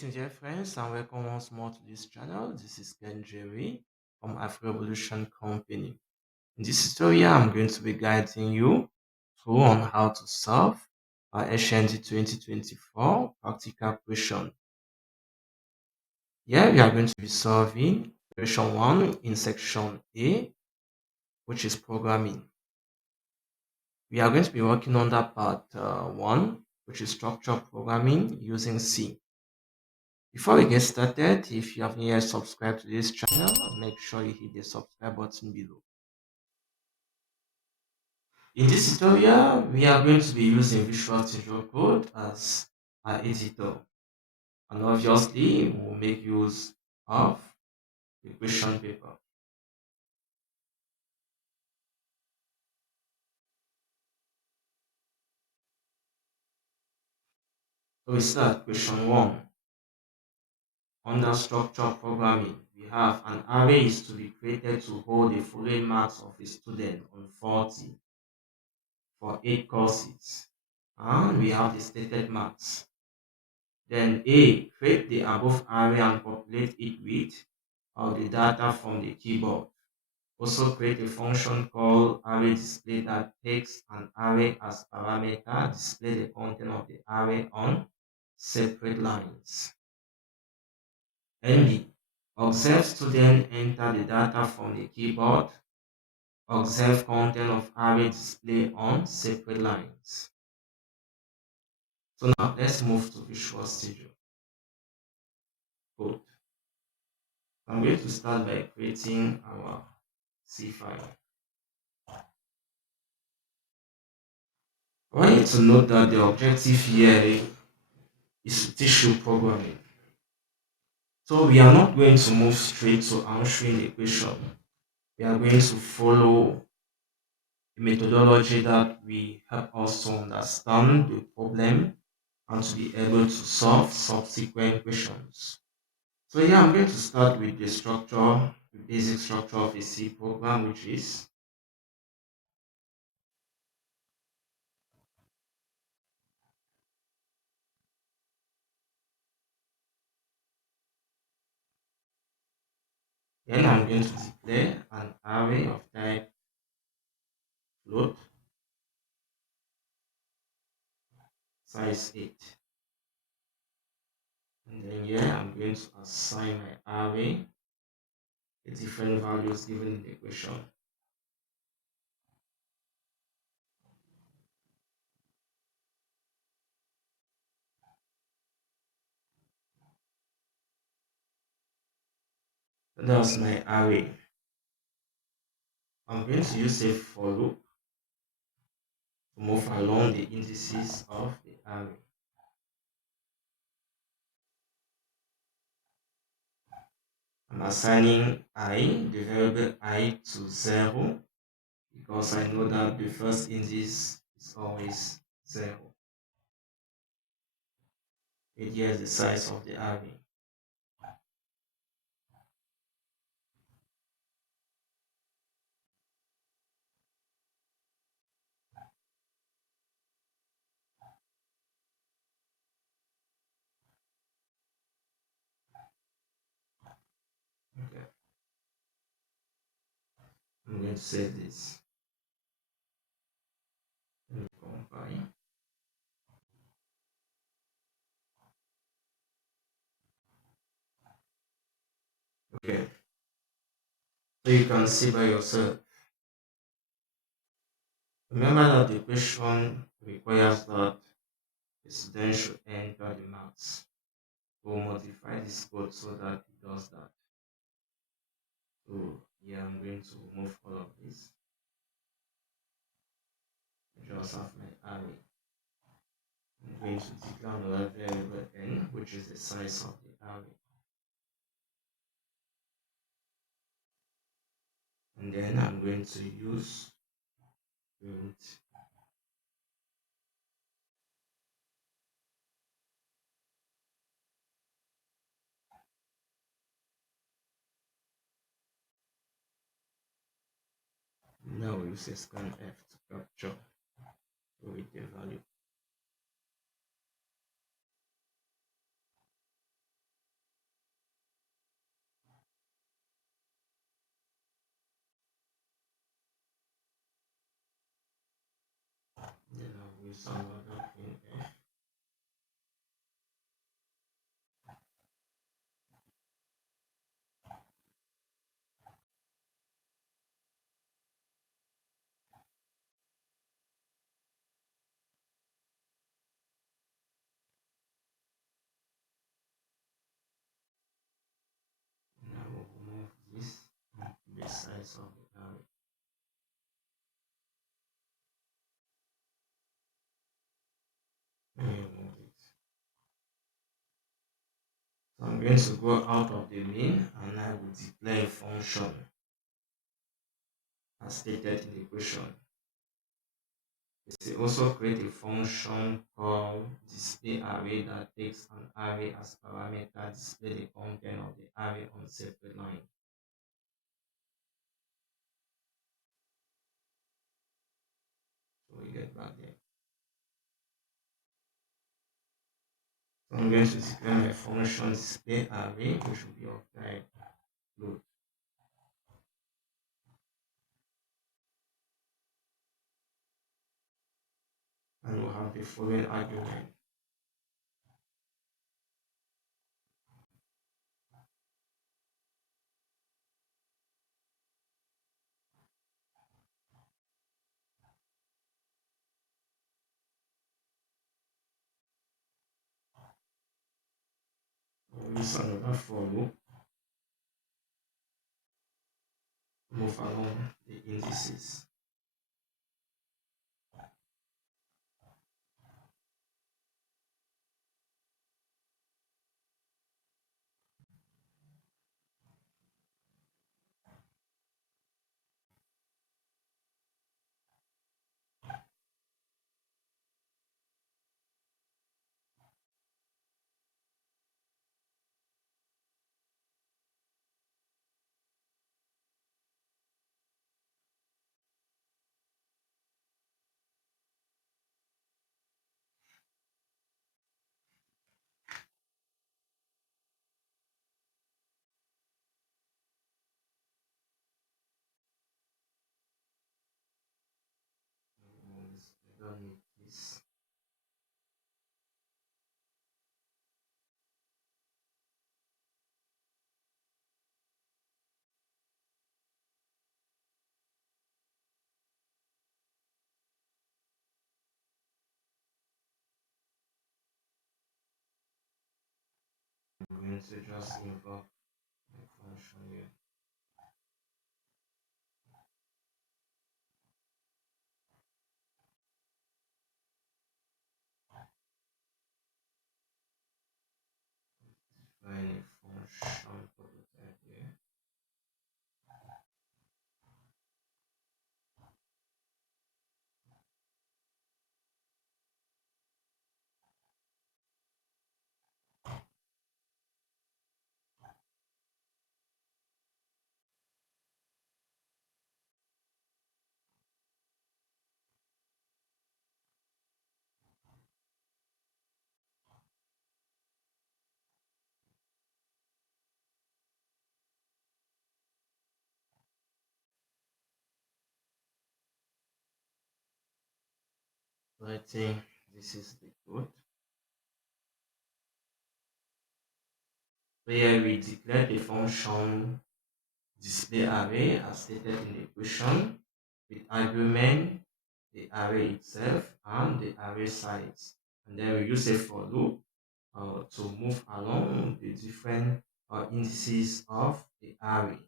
Dear friends, and welcome once more to this channel. This is 𝐒𝐮𝐩𝐩𝐸 from 𝐼Revolution Company. In this tutorial, I'm going to be guiding you through on how to solve our HND 2024 practical question. Here we are going to be solving question 1 in section A, which is programming. We are going to be working on that part 1, which is structured programming using C. Before we get started, if you haven't yet subscribed to this channel, make sure you hit the subscribe button below. In this tutorial, we are going to be using Visual Studio Code as our editor. And obviously, we'll make use of the question paper. So we start question 1. Under structure programming, we have an array is to be created to hold the following marks of a student on 40 for 8 courses. And we have the stated marks. Then A, create the above array and populate it with the data from the keyboard. Also create a function called array display that takes an array as parameter, display the content of the array on separate lines. NB, observe student enter the data from the keyboard, observe content of array display on separate lines. So now let's move to Visual Studio Code. I'm going to start by creating our C file. I want you to note that the objective here is to teach you programming. So we are not going to move straight to answering the question. We are going to follow a methodology that will help us to understand the problem and to be able to solve subsequent questions. So yeah, I'm going to start with the structure, the basic structure of a C program, which is then I'm going to declare an array of type float size 8. And then here I'm going to assign my array the different values given in the question. So that's my array. I'm going to use a for loop to move along the indices of the array. I'm assigning the variable I to 0 because I know that the first index is always 0. And here's the size of the array. Okay, I'm going to save this. Let me compile. Okay, so you can see by yourself. Remember that the question requires that the student should enter the marks. We'll modify this code so that it does that. So yeah, I'm going to remove all of this. I just have my array. I'm going to declare another variable n, which is the size of the array. And then I'm going to use print. Now we use a scanf to capture with the value. with another in F. Now we'll move this to the sides of the array. Let me remove it. So I'm going to go out of the main and I will declare a function as stated in the question. We will also create a function called display array that takes an array as parameter, display the content of the array on separate line. So we get back there. So I'm going to declare my function display array, which will be of type float. And we'll have the following argument. We'll use another for loop, move along the indices. I don't need this. I'm going to just invoke my function here. Define a function prototype here. So I think this is the code. So here we declare the function display array as stated in the question with argument, the array itself, and the array size. And then we use a for loop to move along the different indices of the array.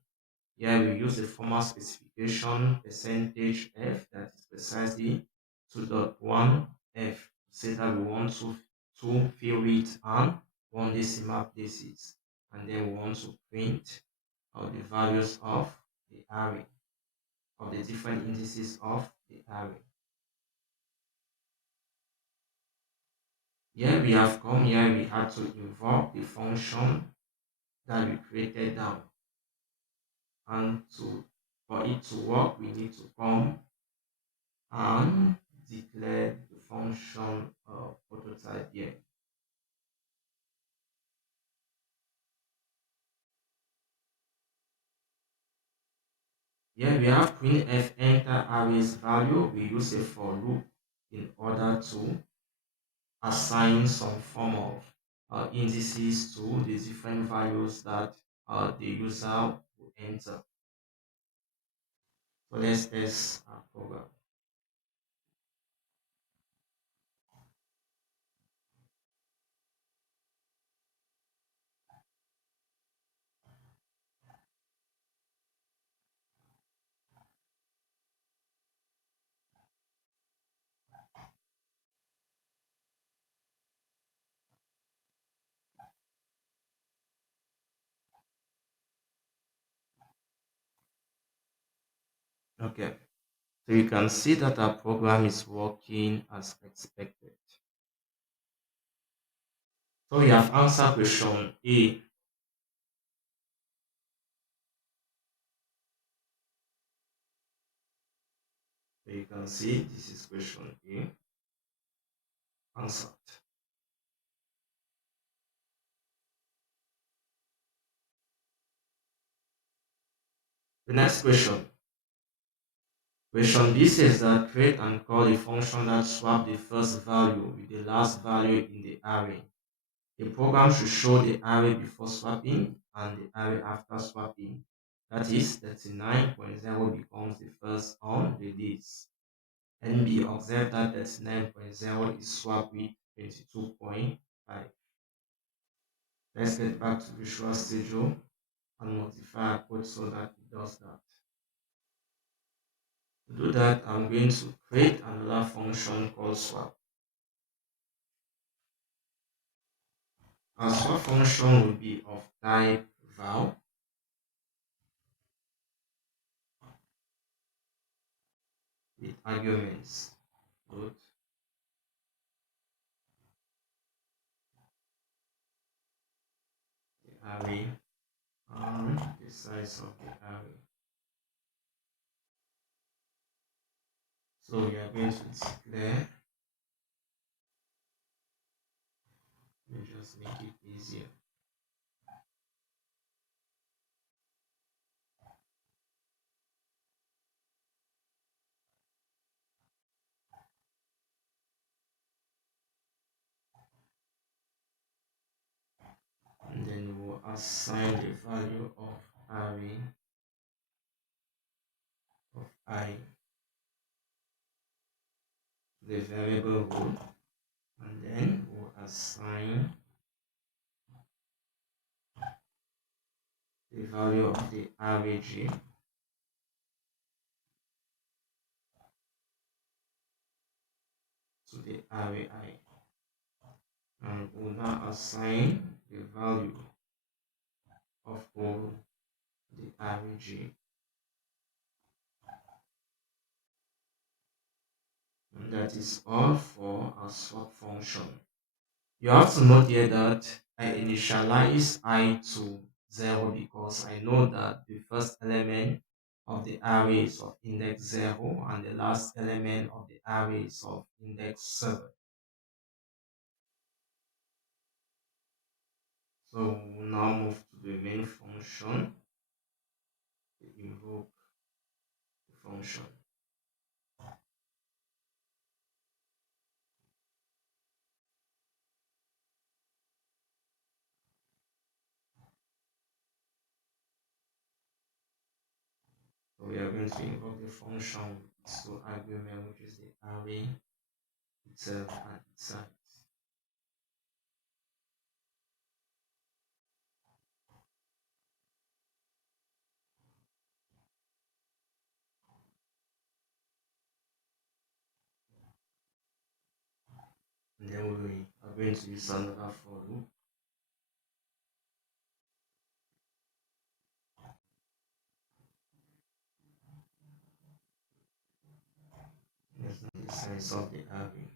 Here we use the formal specification percentage f, that is precisely 2.1 f, to say that we want to fill it and one decimal places, and then we want to print the values of the array, of the different indices of the array. Here we had to invoke the function that we created down, and for it to work we need to come and declare the function prototype here. Here we have printf enter arrays value. We use a for loop in order to assign some form of indices to the different values that the user will enter. So let's test our program. Okay, so you can see that our program is working as expected. So we have answered question A. So you can see this is question A answered. The next question. Question B says that create and call a function that swap the first value with the last value in the array. The program should show the array before swapping and the array after swapping. That is, 39.0 becomes the first on the list. And be observed that 39.0 is swapped with 22.5. Let's get back to Visual Studio and modify our code so that it does that. To do that, I'm going to create another function called swap. Our swap function will be of type val with arguments float, the array, and the size of the array. So we are going to declare, let me just make it easier. And then we'll assign the value of array of I to the variable root, and then we'll assign the value of the array j to the array I, and we'll now assign the value of all the array j, and that is all for our swap function. You have to note here that I initialize I to 0 because I know that the first element of the array is of index 0 and the last element of the array is of index 7. So we'll now move to the main function to invoke the function. So we are going to invoke the function with its two argument, which is the array itself and its size. And then we are going to use another for loop. That's the size of the array.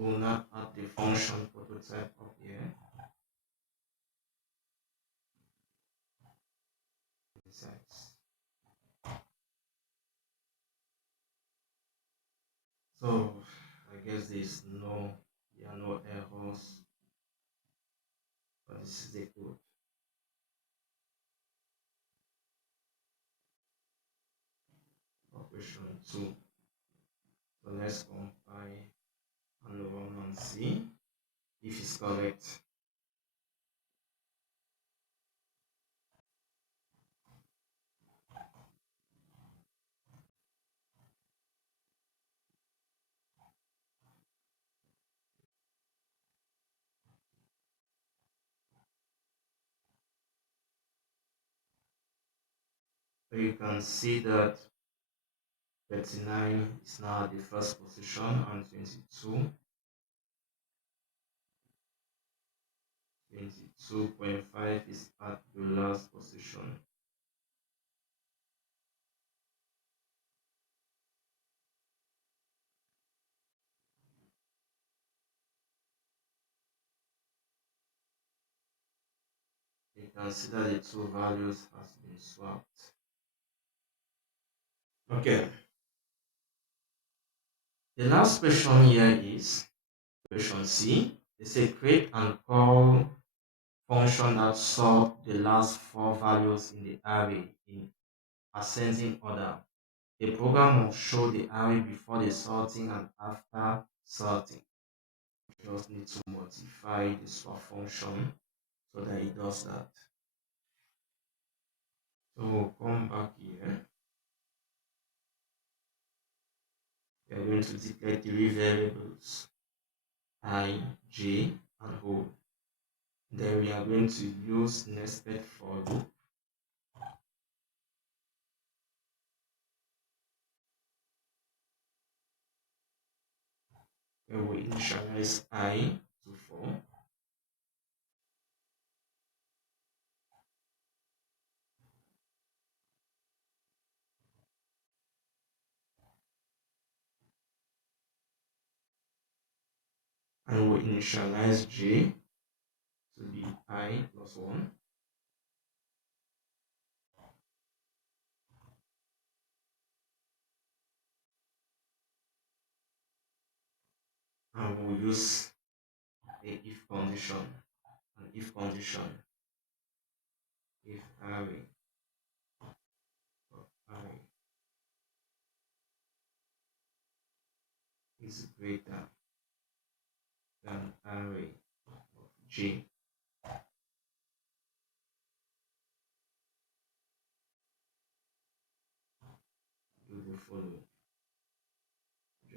So we'll now add the function prototype up here. Besides. So I guess there are no errors, but this is the code. Operation 2. So let's compile and run and see if it's correct. So you can see that 39 is now at the first position and 22.5 is at the last position. You can see that the two values has been swapped. Okay, the last question here is question C. They say create and call function that sort the last four values in the array in ascending order. The program will show the array before the sorting and after sorting. We just need to modify the swap function so that it does that. So we'll come back here. We are going to declare three variables I, j, and o. Then we are going to use nested for loop. Where we initialize I to 4. And we initialize j to be I plus 1. And we'll use a if condition, an if condition, if array of I is greater than array of j. Do the following.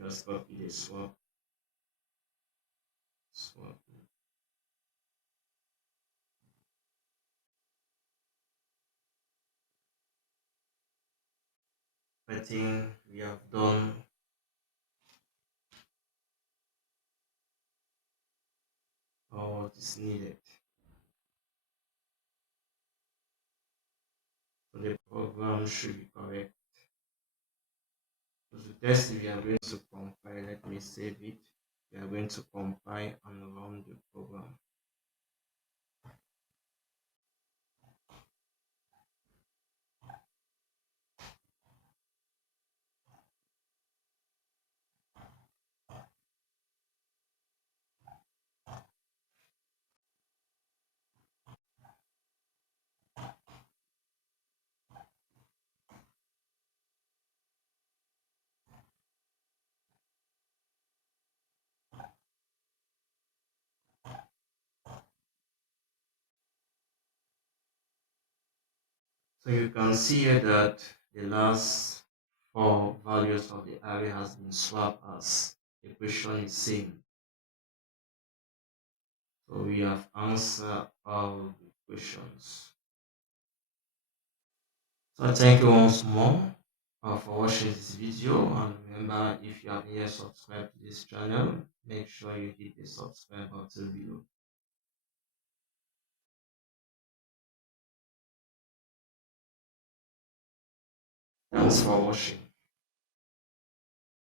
Just copy the swap. I think we have done all what is needed. So the program should be correct. So to test if we are going to compile, let me save it. We are going to compile and run the program. So you can see here that the last four values of the array has been swapped as the question is same. So we have answered all the questions. So thank you once more for watching this video, and remember, if you have not yet subscribed to this channel, make sure you hit the subscribe button below. Thanks for watching.